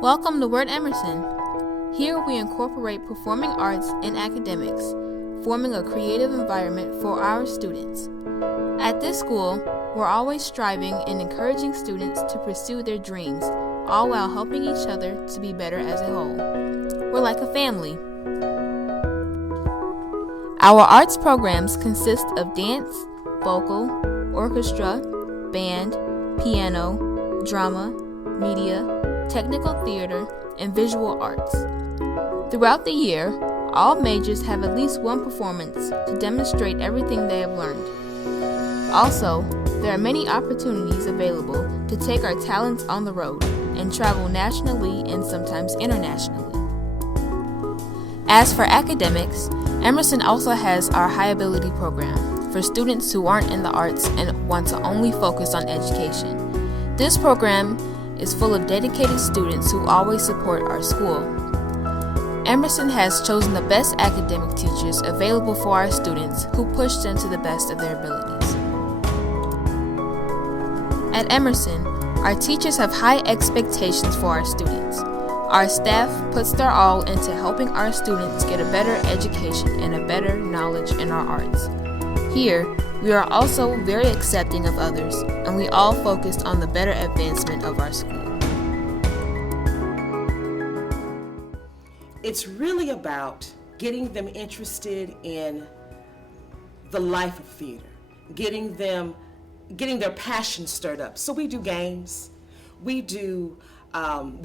Welcome to Wirt Emerson. Here we incorporate performing arts and academics, forming a creative environment for our students. At this school, we're always striving and encouraging students to pursue their dreams, all while helping each other to be better as a whole. We're like a family. Our arts programs consist of dance, vocal, orchestra, band, piano, drama, media, technical theater, and visual arts. Throughout the year, all majors have at least one performance to demonstrate everything they have learned. Also, there are many opportunities available to take our talents on the road and travel nationally and sometimes internationally. As for academics, Emerson also has our High Ability program for students who aren't in the arts and want to only focus on education. This program is full of dedicated students who always support our school. Emerson has chosen the best academic teachers available for our students who push them to the best of their abilities. At Emerson, our teachers have high expectations for our students. Our staff puts their all into helping our students get a better education and a better knowledge in our arts. Here, we are also very accepting of others, and we all focus on the better advancement of our school. It's really about getting them interested in the life of theater, getting their passion stirred up. So we do games, we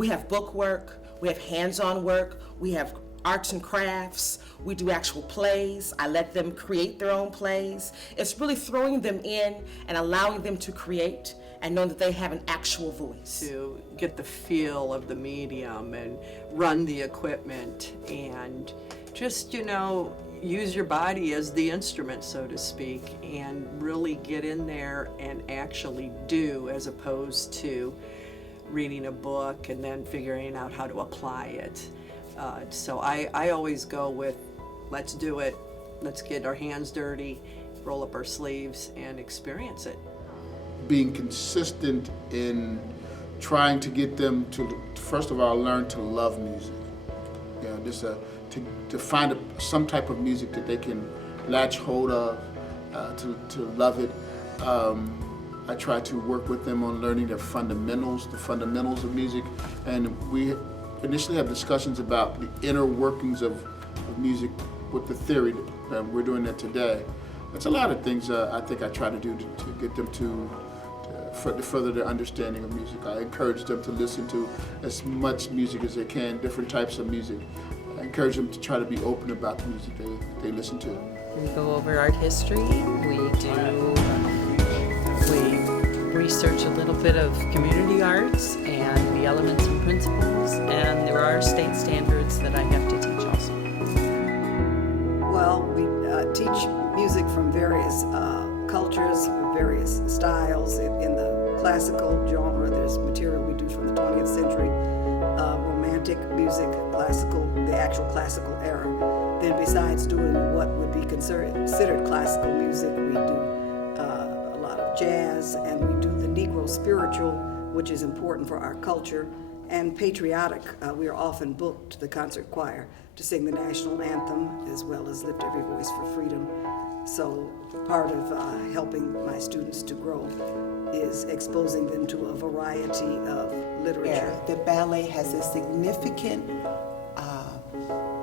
have book work, we have hands-on work, we have arts and crafts, we do actual plays. I let them create their own plays. It's really throwing them in and allowing them to create and know that they have an actual voice. To get the feel of the medium and run the equipment and just, use your body as the instrument, so to speak, and really get in there and actually do, as opposed to reading a book and then figuring out how to apply it. So I always go with, let's do it, let's get our hands dirty, roll up our sleeves, and experience it. Being consistent in trying to get them to, first of all, learn to love music. Just to find some type of music that they can latch hold of, to love it. I try to work with them on learning the fundamentals of music, and we initially have discussions about the inner workings of music with the theory. We're doing that today. That's a lot of things I think I try to do to get them to further their understanding of music. I encourage them to listen to as much music as they can, different types of music. I encourage them to try to be open about the music they listen to. We go over art history, we research a little bit of community arts and the elements and principles, and there are state standards that I have to teach also. Well, we teach music from various cultures, various styles. In the classical genre, there's material we do from the 20th century, romantic music, classical, the actual classical era. Then besides doing what would be considered classical music, we do a lot of jazz, and we do the Negro spiritual, which is important for our culture, and patriotic. We are often booked to the concert choir to sing the national anthem as well as Lift Every Voice for Freedom. So part of helping my students to grow is exposing them to a variety of literature. The ballet has a significant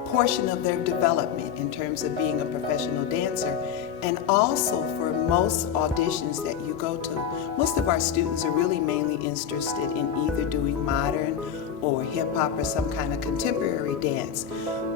portion of their development in terms of being a professional dancer, and also for most auditions that you go to, most of our students are really mainly interested in either doing modern or hip-hop or some kind of contemporary dance.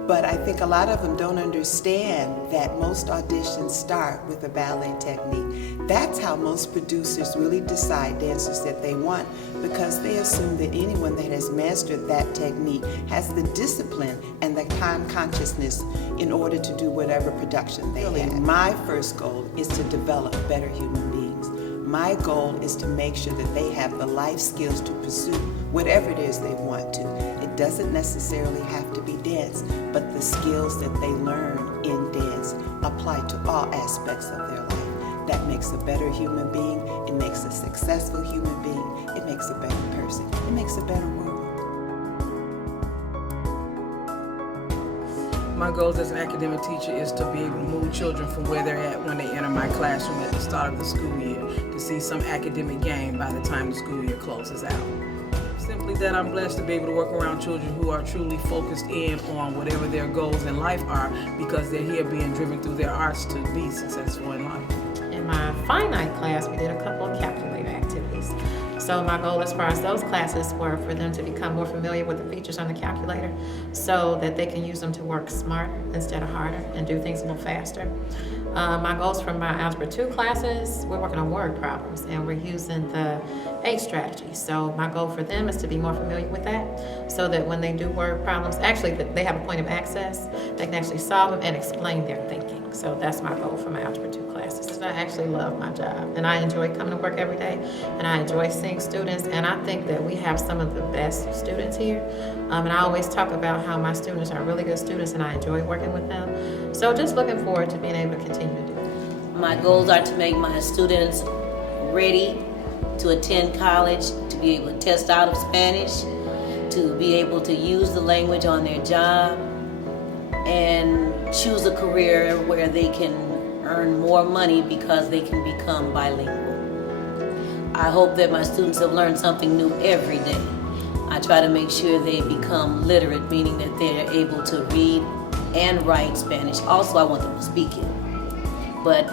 But I think a lot of them don't understand that most auditions start with a ballet technique. That's how most producers really decide dancers that they want, because they assume that anyone that has mastered that technique has the discipline and the time consciousness in order to do whatever production they have. My first goal is to develop better human beings. My goal is to make sure that they have the life skills to pursue whatever it is they want to. It doesn't necessarily have to be dance, but the skills that they learn in dance apply to all aspects of their life. That makes a better human being, it makes a successful human being, it makes a better person, it makes a better world. My goals as an academic teacher is to be able to move children from where they're at when they enter my classroom at the start of the school year, to see some academic gain by the time the school year closes out. Simply that I'm blessed to be able to work around children who are truly focused in on whatever their goals in life are, because they're here being driven through their arts to be successful in life. In my finite class, we did a couple of calculator activities. So my goal as far as those classes were for them to become more familiar with the features on the calculator so that they can use them to work smarter instead of harder and do things a little faster. My goals from my Algebra 2 classes, we're working on word problems and we're using the 8 strategy. So my goal for them is to be more familiar with that so that when they do word problems, actually they have a point of access, they can actually solve them and explain their thinking. So that's my goal for my Algebra 2 classes. I actually love my job and I enjoy coming to work every day and I enjoy seeing students, and I think that we have some of the best students here. And I always talk about how my students are really good students and I enjoy working with them. So just looking forward to being able to continue to do that. My goals are to make my students ready to attend college, to be able to test out of Spanish, to be able to use the language on their job, and choose a career where they can earn more money because they can become bilingual. I hope that my students have learned something new every day. I try to make sure they become literate, meaning that they're able to read and write Spanish. Also, I want them to speak it. But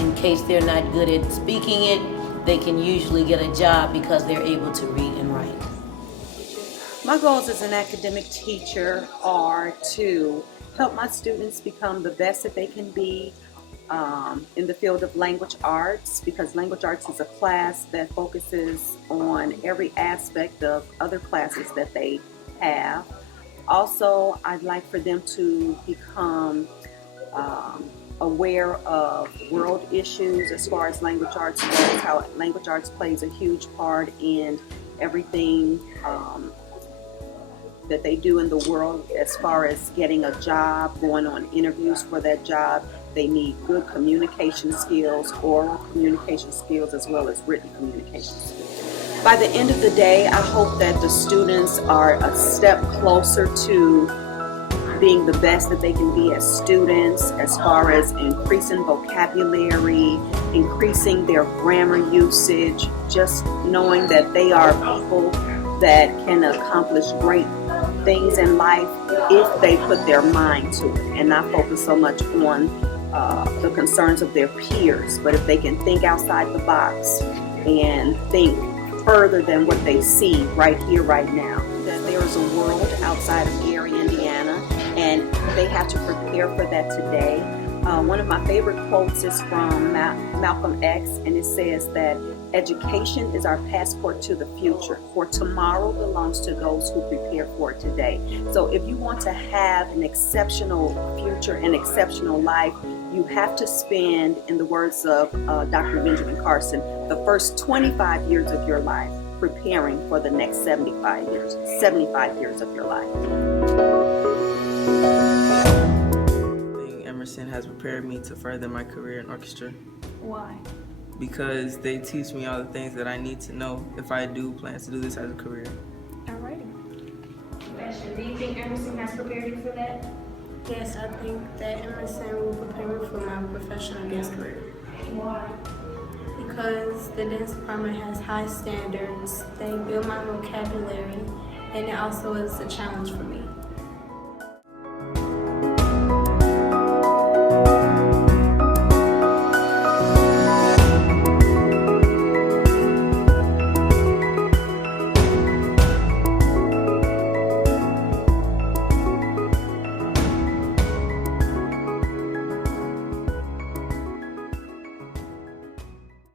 in case they're not good at speaking it, they can usually get a job because they're able to read and write. My goals as an academic teacher are to help my students become the best that they can be in the field of language arts, because language arts is a class that focuses on every aspect of other classes that they have. Also, I'd like for them to become aware of world issues as far as language arts goes, how language arts plays a huge part in everything that they do in the world as far as getting a job, going on interviews for that job. They need good communication skills, oral communication skills, as well as written communication skills. By the end of the day, I hope that the students are a step closer to being the best that they can be as students, as far as increasing vocabulary, increasing their grammar usage, just knowing that they are people that can accomplish great things in life if they put their mind to it and not focus so much on the concerns of their peers. But if they can think outside the box and think further than what they see right here, right now, that there is a world outside of Gary, Indiana, and they have to prepare for that today. One of my favorite quotes is from Malcolm X, and it says that education is our passport to the future, for tomorrow belongs to those who prepare for it today. So if you want to have an exceptional future and exceptional life, you have to spend, in the words of Dr. Benjamin Carson, the first 25 years of your life preparing for the next 75 years of your life. Emerson has prepared me to further my career in orchestra. Why? Because they teach me all the things that I need to know if I do plan to do this as a career. Alrighty. Fashion. Do you think Emerson has prepared you for that? Yes, I think that Emerson will prepare me for my professional dance career. Why? Because the dance department has high standards, they build my vocabulary, and it also is a challenge for me.